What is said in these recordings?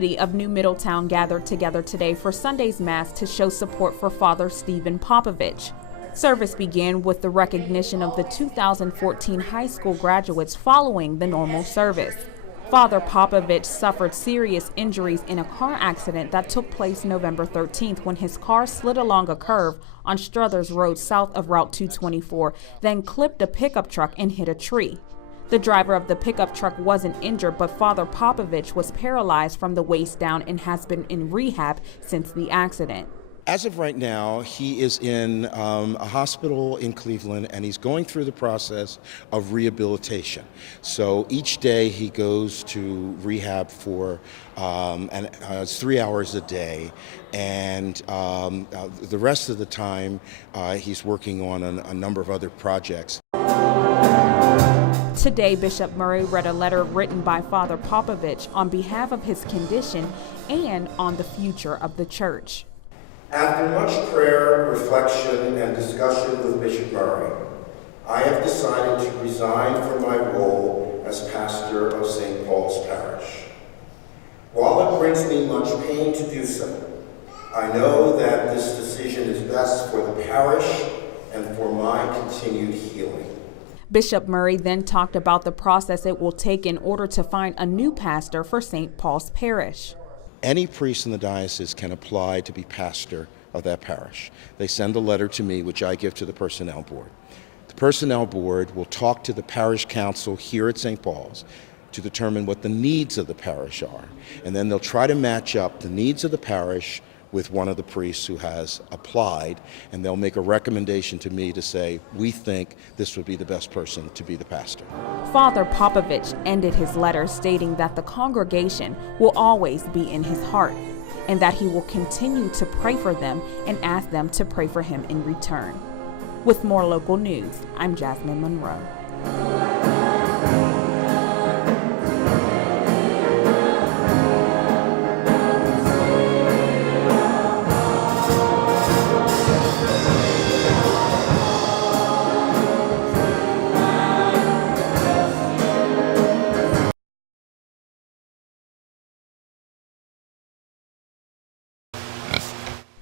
community of New Middletown gathered together today for Sunday's Mass to show support for Father Stephen Popovich. Service began with the recognition of the 2014 high school graduates following the normal service. Father Popovich suffered serious injuries in a car accident that took place November 13th when his car slid along a curve on Struthers Road south of Route 224, then clipped a pickup truck and hit a tree. The driver of the pickup truck wasn't injured, but Father Popovich was paralyzed from the waist down and has been in rehab since the accident. As of right now, he is in a hospital in Cleveland, and he's going through the process of rehabilitation. So each day he goes to rehab for it's 3 hours a day, and the rest of the time he's working on a number of other projects. Today, Bishop Murray read a letter written by Father Popovich on behalf of his condition and on the future of the church. After much prayer, reflection, and discussion with Bishop Murray, I have decided to resign from my role as pastor of St. Paul's Parish. While it brings me much pain to do so, I know that this decision is best for the parish and for my continued healing. Bishop Murray then talked about the process it will take in order to find a new pastor for St. Paul's Parish. Any priest in the diocese can apply to be pastor of that parish. They send a letter to me, which I give to the personnel board. The personnel board will talk to the parish council here at St. Paul's to determine what the needs of the parish are. And then they'll try to match up the needs of the parish with one of the priests who has applied, and they'll make a recommendation to me to say, we think this would be the best person to be the pastor. Father Popovich ended his letter stating that the congregation will always be in his heart and that he will continue to pray for them and ask them to pray for him in return. With more local news, I'm Jasmine Monroe.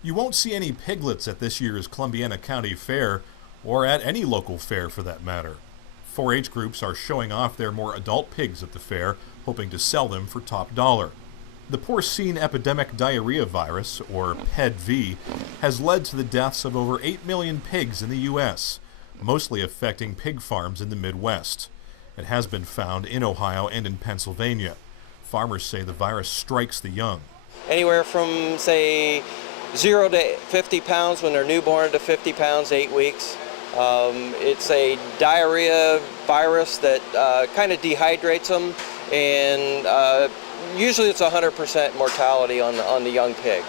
You won't see any piglets at this year's Columbiana County Fair, or at any local fair for that matter. 4-H groups are showing off their more adult pigs at the fair, hoping to sell them for top dollar. The porcine epidemic diarrhea virus, or PEDV, has led to the deaths of over 8 million pigs in the U.S., mostly affecting pig farms in the Midwest. It has been found in Ohio and in Pennsylvania. Farmers say the virus strikes the young. Anywhere from, say, 0 to 50 pounds when they're newborn to 50 pounds, 8 weeks. It's a diarrhea virus that kind of dehydrates them, and usually it's 100% mortality on the young pig.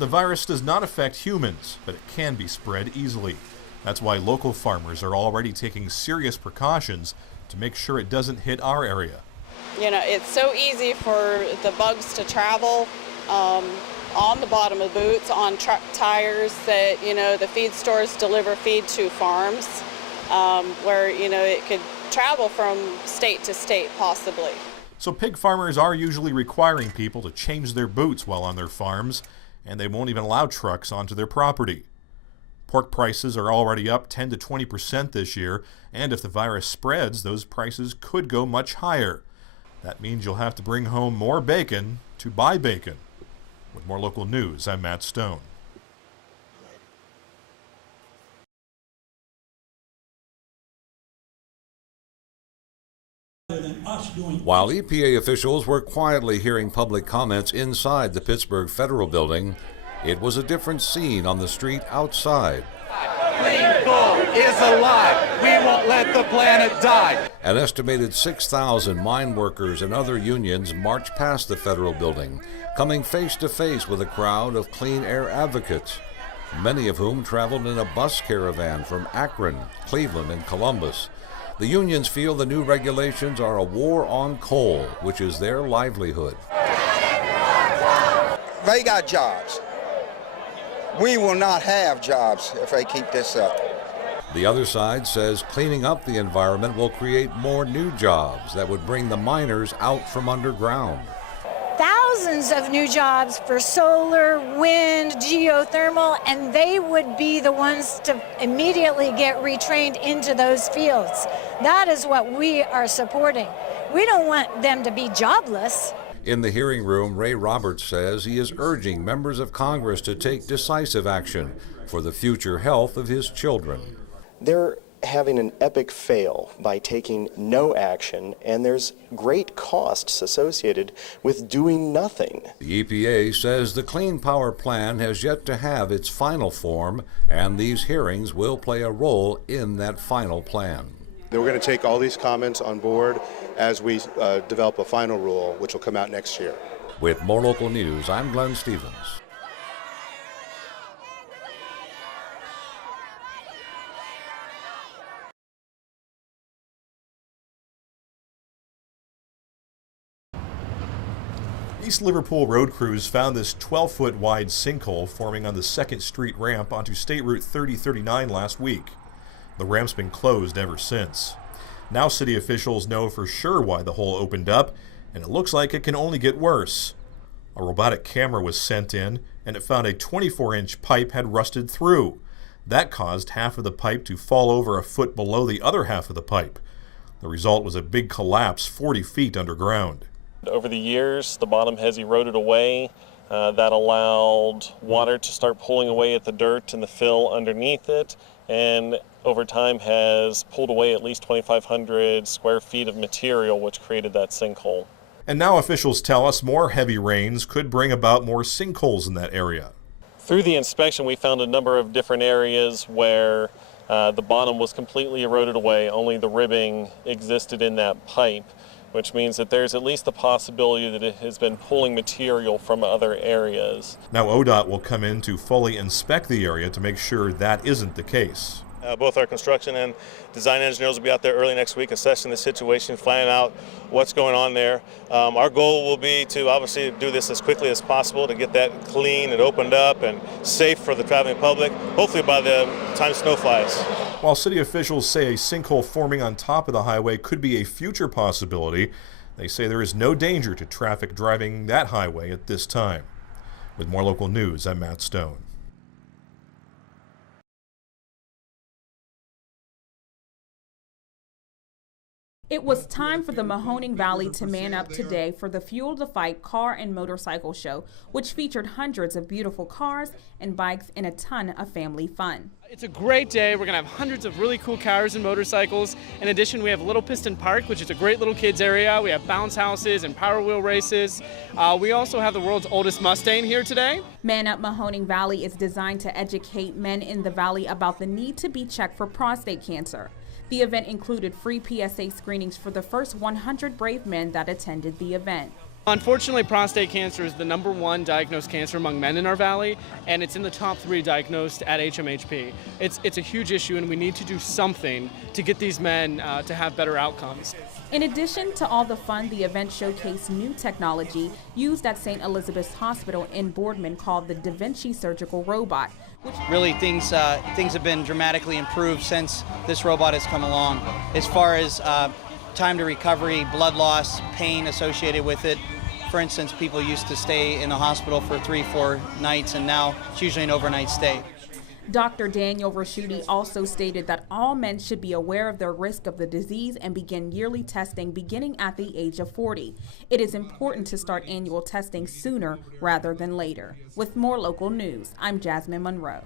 The virus does not affect humans, but it can be spread easily. That's why local farmers are already taking serious precautions to make sure it doesn't hit our area. You know, it's so easy for the bugs to travel on the bottom of boots, on truck tires that, you know, the feed stores deliver feed to farms where, you know, it could travel from state to state possibly. So pig farmers are usually requiring people to change their boots while on their farms, and they won't even allow trucks onto their property. Pork prices are already up 10 to 20% this year, and if the virus spreads, those prices could go much higher. That means you'll have to bring home more bacon to buy bacon. With more local news, I'm Matt Stone. While EPA officials were quietly hearing public comments inside the Pittsburgh Federal Building, it was a different scene on the street outside. Clean coal is alive. We won't let the planet die. An estimated 6,000 mine workers and other unions marched past the Federal Building, coming face to face with a crowd of clean air advocates, many of whom traveled in a bus caravan from Akron, Cleveland, and Columbus. The unions feel the new regulations are a war on coal, which is their livelihood. They got jobs. We will not have jobs if they keep this up. The other side says cleaning up the environment will create more new jobs that would bring the miners out from underground. thousands of new jobs for solar, wind, geothermal, and they would be the ones to immediately get retrained into those fields. That is what we are supporting. We don't want them to be jobless. In the hearing room, Ray Roberts says he is urging members of Congress to take decisive action for the future health of his children. They're having an epic fail by taking no action, and there's great costs associated with doing nothing. The EPA says the Clean Power Plan has yet to have its final form, and these hearings will play a role in that final plan. We're going to take all these comments on board as we develop a final rule, which will come out next year. With more local news, I'm Glenn Stevens. East Liverpool road crews found this 12-foot wide sinkhole forming on the 2nd Street ramp onto State Route 3039 last week. The ramp's been closed ever since. Now city officials know for sure why the hole opened up, and it looks like it can only get worse. A robotic camera was sent in, and it found a 24-inch pipe had rusted through. That caused half of the pipe to fall over a foot below the other half of the pipe. The result was a big collapse 40 feet underground. Over the years, the bottom has eroded away. That allowed water to start pulling away at the dirt and the fill underneath it, and over time has pulled away at least 2,500 square feet of material, which created that sinkhole. And now officials tell us more heavy rains could bring about more sinkholes in that area. Through the inspection, we found a number of different areas where the bottom was completely eroded away. Only the ribbing existed in that pipe, which means that there's at least the possibility that it has been pulling material from other areas. Now ODOT will come in to fully inspect the area to make sure that isn't the case. Both our construction and design engineers will be out there early next week assessing the situation, finding out what's going on there. Our goal will be to obviously do this as quickly as possible to get that clean and opened up and safe for the traveling public, hopefully by the time snow flies. While city officials say a sinkhole forming on top of the highway could be a future possibility, they say there is no danger to traffic driving that highway at this time. With more local news, I'm Matt Stone. It was time for the Mahoning Valley to man up today for the Fuel the Fight car and motorcycle show, which featured hundreds of beautiful cars and bikes and a ton of family fun. It's a great day. We're going to have hundreds of really cool cars and motorcycles. In addition, we have Little Piston Park, which is a great little kids area. We have bounce houses and power wheel races. We also have the world's oldest Mustang here today. Man Up Mahoning Valley is designed to educate men in the valley about the need to be checked for prostate cancer. The event included free PSA screenings for the first 100 brave men that attended the event. Unfortunately, prostate cancer is the #1 diagnosed cancer among men in our valley, and it's in the top 3 diagnosed at HMHP. It's a huge issue, and we need to do something to get these men to have better outcomes. In addition to all the fun, the event showcased new technology used at St. Elizabeth's Hospital in Boardman called the Da Vinci surgical robot. Really, things have been dramatically improved since this robot has come along. As far as time to recovery, blood loss, pain associated with it. For instance, people used to stay in the hospital for 3-4 nights, and now it's usually an overnight stay. Dr. Daniel Raschuti also stated that all men should be aware of their risk of the disease and begin yearly testing beginning at the age of 40. It is important to start annual testing sooner rather than later. With more local news, I'm Jasmine Monroe.